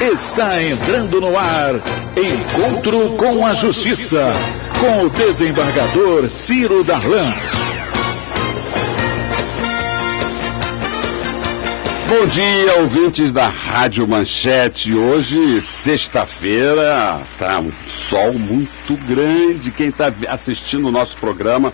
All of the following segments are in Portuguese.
Está entrando no ar Encontro com a Justiça, com o desembargador Ciro Darlan. Bom dia, ouvintes da Rádio Manchete. Hoje, sexta-feira, tá um sol muito grande. Quem está assistindo o nosso programa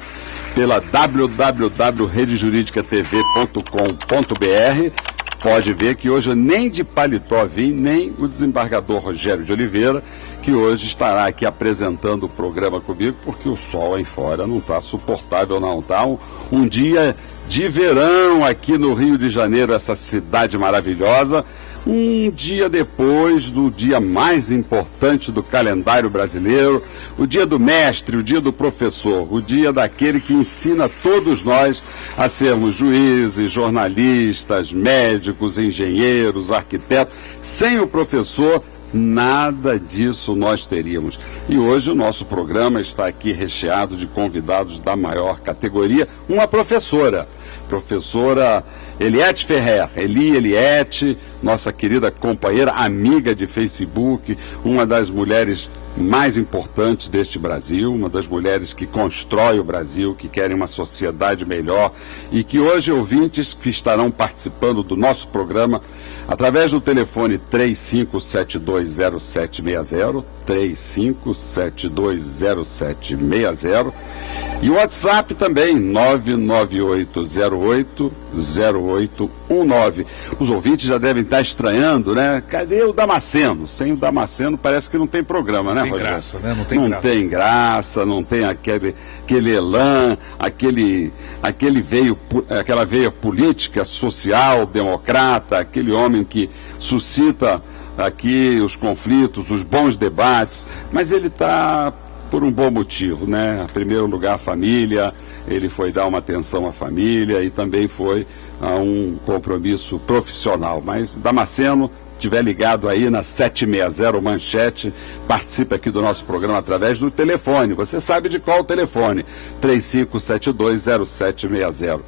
pela www.redejuridicatv.com.br pode ver que hoje eu nem de paletó vim, nem o desembargador Rogério de Oliveira, que hoje estará aqui apresentando o programa comigo, porque o sol aí fora não está suportável não, tá? Um dia de verão aqui no Rio de Janeiro, essa cidade maravilhosa, um dia depois do dia mais importante do calendário brasileiro, o dia do mestre, o dia do professor, o dia daquele que ensina todos nós a sermos juízes, jornalistas, médicos, engenheiros, arquitetos. Sem o professor, nada disso nós teríamos. E hoje o nosso programa está aqui recheado de convidados da maior categoria, uma professora Eliette Ferrer, Eliette, nossa querida companheira, amiga de Facebook, uma das mulheres mais importantes deste Brasil, uma das mulheres que constrói o Brasil, que querem uma sociedade melhor e que hoje ouvintes que estarão participando do nosso programa através do telefone 35720760, 35720760 e o WhatsApp também, 998080819. Os ouvintes já devem estar estranhando, né? Cadê o Damasceno? Sem o Damasceno parece que não tem programa, né, Rogério? Graça, né? Não tem graça, não tem aquele elan, aquela veia política, social, democrata, aquele homem que suscita aqui os conflitos, os bons debates, mas ele está por um bom motivo, né? Em primeiro lugar, a família, ele foi dar uma atenção à família e também foi a um compromisso profissional. Mas Damasceno, estiver ligado aí na 760 Manchete, participe aqui do nosso programa através do telefone. Você sabe de qual o telefone? 35720760.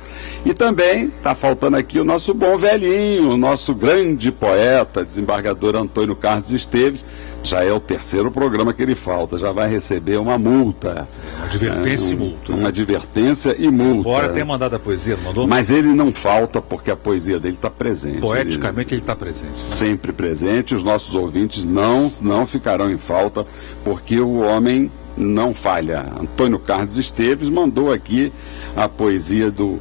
E também está faltando aqui o nosso bom velhinho, o nosso grande poeta, desembargador Antônio Carlos Esteves. Já é o terceiro programa que ele falta, já vai receber uma multa. Uma advertência e multa. Uma advertência e multa. Embora tenha mandado a poesia, não mandou? Mas ele não falta porque a poesia dele está presente. Poeticamente ele está presente. Sempre presente, os nossos ouvintes não ficarão em falta, porque o homem não falha. Antônio Carlos Esteves mandou aqui a poesia do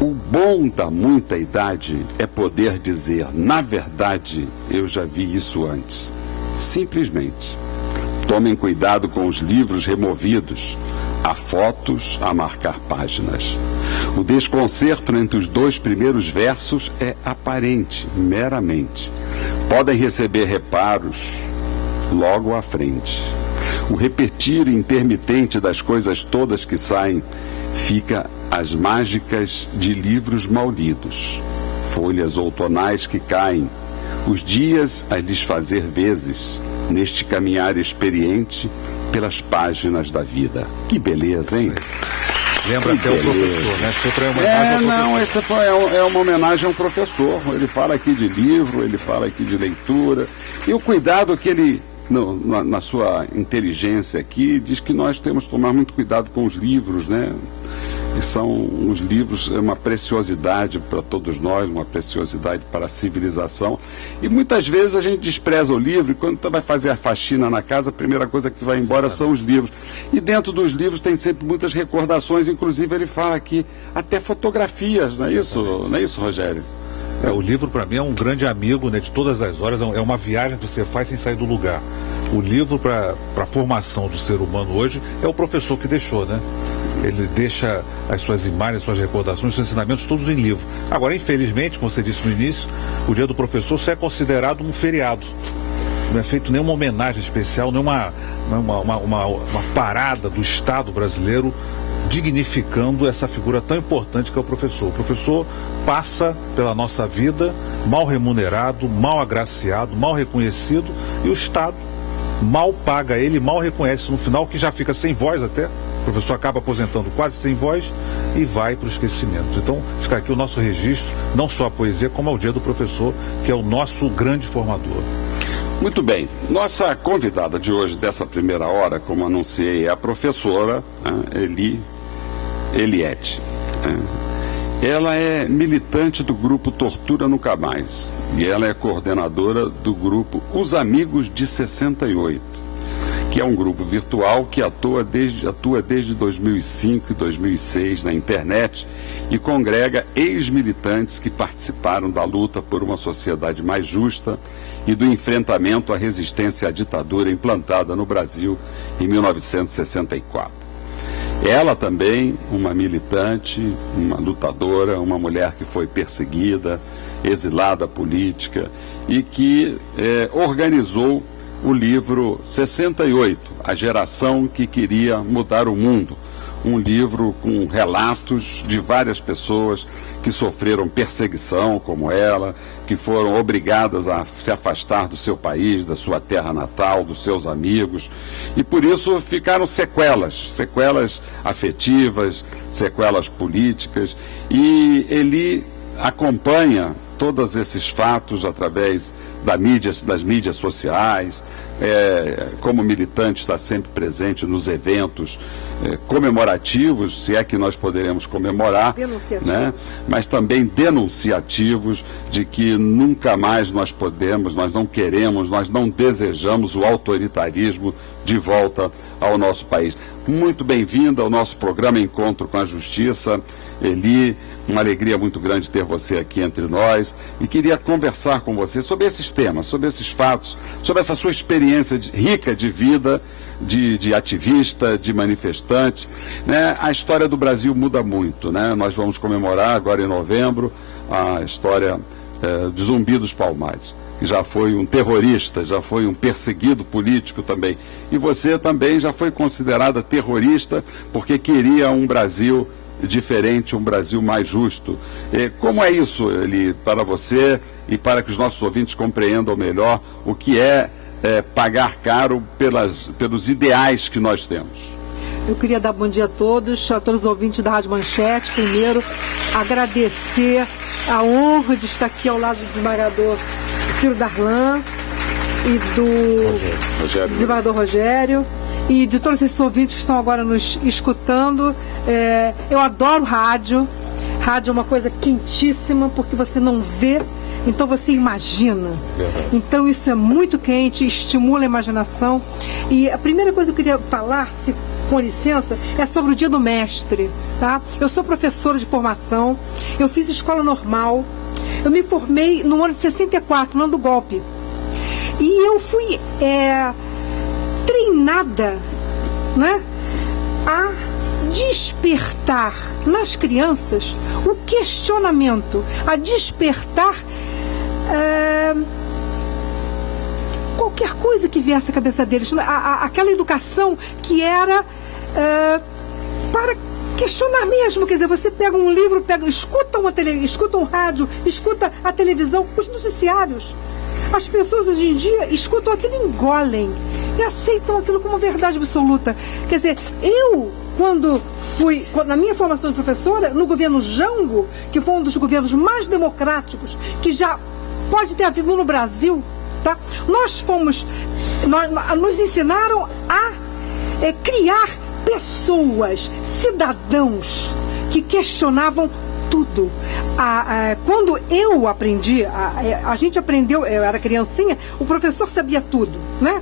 O bom da muita idade é poder dizer, na verdade, eu já vi isso antes. Simplesmente. Tomem cuidado com os livros removidos. Há fotos a marcar páginas. O desconcerto entre os dois primeiros versos é aparente, meramente. Podem receber reparos logo à frente. O repetir intermitente das coisas todas que saem fica às mágicas de livros mal lidos. Folhas outonais que caem. Os dias a lhes fazer vezes, neste caminhar experiente pelas páginas da vida. Que beleza, hein? Lembra até o professor, né? Essa é uma homenagem a um professor. Ele fala aqui de livro, ele fala aqui de leitura. E o cuidado que ele, na sua inteligência aqui, diz que nós temos que tomar muito cuidado com os livros, né? E são os livros, é uma preciosidade para todos nós, uma preciosidade para a civilização. E muitas vezes a gente despreza o livro e quando vai fazer a faxina na casa, a primeira coisa que vai embora são os livros. E dentro dos livros tem sempre muitas recordações, inclusive ele fala aqui até fotografias, não é isso? Não é isso, Rogério? O livro para mim é um grande amigo, né, de todas as horas, é uma viagem que você faz sem sair do lugar. O livro para a formação do ser humano hoje é o professor que deixou, né? Ele deixa as suas imagens, suas recordações, seus ensinamentos todos em livro. Agora, infelizmente, como você disse no início, o Dia do Professor só é considerado um feriado. Não é feito nenhuma homenagem especial, nenhuma uma parada do Estado brasileiro dignificando essa figura tão importante que é o professor. O professor passa pela nossa vida mal remunerado, mal agraciado, mal reconhecido, e o Estado mal paga ele, mal reconhece no final, que já fica sem voz até. O professor acaba aposentando quase sem voz e vai para o esquecimento. Então, fica aqui o nosso registro, não só a poesia, como ao Dia do Professor, que é o nosso grande formador. Muito bem. Nossa convidada de hoje, dessa primeira hora, como anunciei, é a professora Eliette. Ela é militante do grupo Tortura Nunca Mais e ela é coordenadora do grupo Os Amigos de 68, que é um grupo virtual que atua desde 2005 e 2006 na internet e congrega ex-militantes que participaram da luta por uma sociedade mais justa e do enfrentamento à resistência à ditadura implantada no Brasil em 1964. Ela também, uma militante, uma lutadora, uma mulher que foi perseguida, exilada política e que organizou o livro 68, A Geração que Queria Mudar o Mundo. Um livro com relatos de várias pessoas que sofreram perseguição, como ela, que foram obrigadas a se afastar do seu país, da sua terra natal, dos seus amigos, e por isso ficaram sequelas afetivas, sequelas políticas, e ele acompanha todos esses fatos através das mídias sociais, como militante está sempre presente nos eventos comemorativos, se é que nós poderemos comemorar, né? Mas também denunciativos de que nunca mais nós não queremos, nós não desejamos o autoritarismo de volta ao nosso país. Muito bem-vinda ao nosso programa Encontro com a Justiça, Eli. Uma alegria muito grande ter você aqui entre nós e queria conversar com você sobre esses temas, sobre esses fatos, sobre essa sua experiência rica de vida, de ativista, de manifestante, né? A história do Brasil muda muito, né? Nós vamos comemorar agora em novembro a história de Zumbi dos Palmares, que já foi um terrorista, já foi um perseguido político também. E você também já foi considerada terrorista porque queria um Brasil diferente, um Brasil mais justo. Como é isso, Eli, para você e para que os nossos ouvintes compreendam melhor o que é pagar caro pelos ideais que nós temos? Eu queria dar bom dia a todos os ouvintes da Rádio Manchete. Primeiro, agradecer a honra de estar aqui ao lado do desembargador Ciro Darlan e do desembargador Rogério e de todos esses ouvintes que estão agora nos escutando. Eu adoro rádio. Rádio é uma coisa quentíssima porque você não vê, então você imagina. Então isso é muito quente, estimula a imaginação. E a primeira coisa que eu queria falar, com licença, é sobre o Dia do Mestre. Tá? Eu sou professora de formação, eu fiz escola normal, eu me formei no ano de 64, no ano do golpe. E eu fui treinada, né, a despertar nas crianças o questionamento, a despertar qualquer coisa que viesse à cabeça deles, aquela educação que era para questionar mesmo. Quer dizer, você pega um livro, escuta um rádio, escuta a televisão, os noticiários. As pessoas hoje em dia escutam aquilo e engolem e aceitam aquilo como verdade absoluta. Quer dizer, eu, na minha formação de professora, no governo Jango, que foi um dos governos mais democráticos que já pode ter havido no Brasil, tá? Nos ensinaram a criar pessoas, cidadãos que questionavam tudo. Quando eu aprendi, a gente aprendeu, eu era criancinha, o professor sabia tudo, né?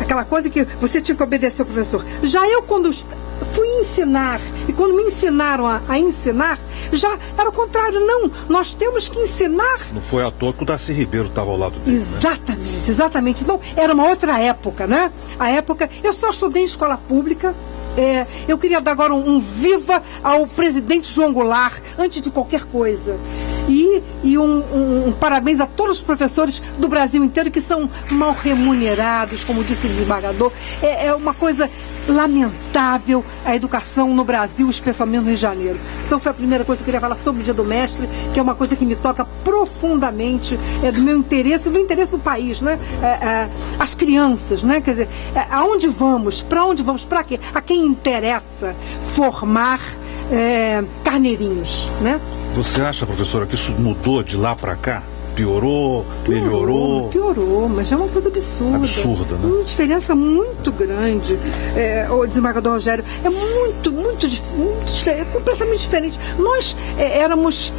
Aquela coisa que você tinha que obedecer ao professor. Já eu, quando fui ensinar, e quando me ensinaram a ensinar, já era o contrário. Não, nós temos que ensinar. Não foi à toa que o Darcy Ribeiro estava ao lado dele. Exatamente, né? Exatamente. Então, era uma outra época, né? A época, eu só estudei em escola pública. Eu queria dar agora um viva ao presidente João Goulart, antes de qualquer coisa. E um parabéns a todos os professores do Brasil inteiro que são mal remunerados, como disse o desembargador. É uma coisa lamentável a educação no Brasil, especialmente no Rio de Janeiro. Então foi a primeira coisa que eu queria falar sobre o Dia do Mestre, que é uma coisa que me toca profundamente, do meu interesse, do interesse do país, né? As crianças, né? Quer dizer, aonde vamos? Para onde vamos? Para quê? A quem interessa formar carneirinhos, né? Você acha, professora, que isso mudou de lá para cá? Piorou, melhorou? Piorou. melhorou, mas é uma coisa absurda. Absurda, né? Uma diferença muito grande. O desembargador Rogério, é muito diferente, completamente diferente. Nós éramos...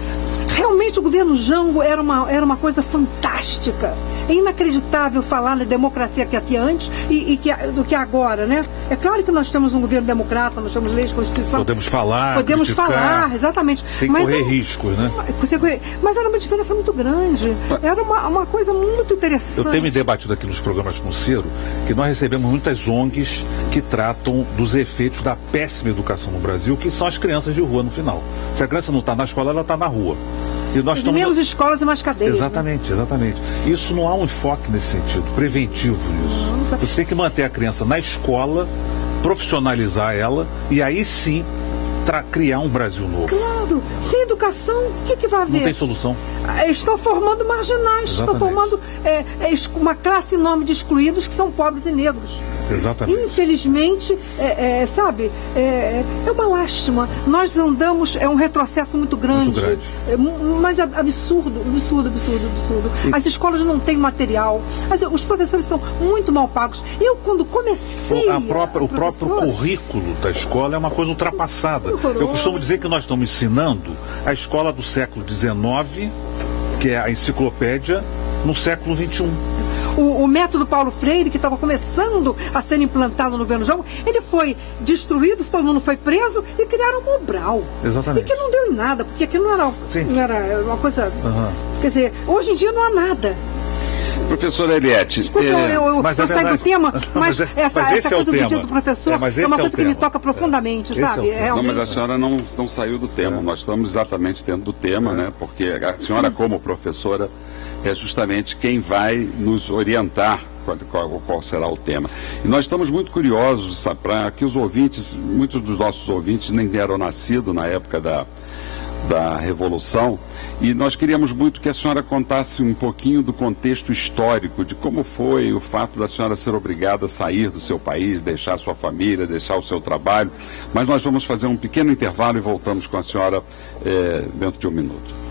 Realmente o governo Jango era uma coisa fantástica. É inacreditável falar na democracia que havia antes do que agora, né? É claro que nós temos um governo democrata, nós temos leis, Constituição. Podemos falar, exatamente. Sem correr riscos, né? Mas era uma diferença muito grande. Era uma coisa muito interessante. Eu tenho me debatido aqui nos programas com o Ciro que nós recebemos muitas ONGs que tratam dos efeitos da péssima educação no Brasil, que são as crianças de rua no final. Se a criança não está na escola, ela está na rua. E nós estamos... menos escolas e mais cadeias. Exatamente, né? Exatamente. Isso não há um enfoque nesse sentido, preventivo nisso. Você tem que manter a criança na escola, profissionalizar ela e aí sim criar um Brasil novo. Claro. Sem educação, o que vai haver? Não tem solução. Estão formando marginais, estão formando uma classe enorme de excluídos que são pobres e negros. Exatamente. Infelizmente, é uma lástima. Nós andamos, é um retrocesso muito grande. Mas absurdo. As escolas não têm material, os professores são muito mal pagos. Eu, quando comecei... O próprio currículo da escola é uma coisa ultrapassada. Eu costumo dizer que nós estamos ensinando a escola do século XIX, que é a enciclopédia, no século XXI. O método Paulo Freire, que estava começando a ser implantado no governo Jango, ele foi destruído, todo mundo foi preso e criaram um Mobral. Exatamente. E que não deu em nada, porque aquilo não era uma coisa... Quer dizer, hoje em dia não há nada. Professora Eliette... Desculpa, eu saio do tema, mas essa coisa do dia do professor é uma coisa que me toca profundamente, sabe? Não, mas a senhora não saiu do tema. Nós estamos exatamente dentro do tema, né? Porque a senhora, como professora, é justamente quem vai nos orientar qual será o tema. E nós estamos muito curiosos para que os ouvintes, muitos dos nossos ouvintes nem eram nascidos na época da Revolução, e nós queríamos muito que a senhora contasse um pouquinho do contexto histórico, de como foi o fato da senhora ser obrigada a sair do seu país, deixar a sua família, deixar o seu trabalho, mas nós vamos fazer um pequeno intervalo e voltamos com a senhora dentro de um minuto.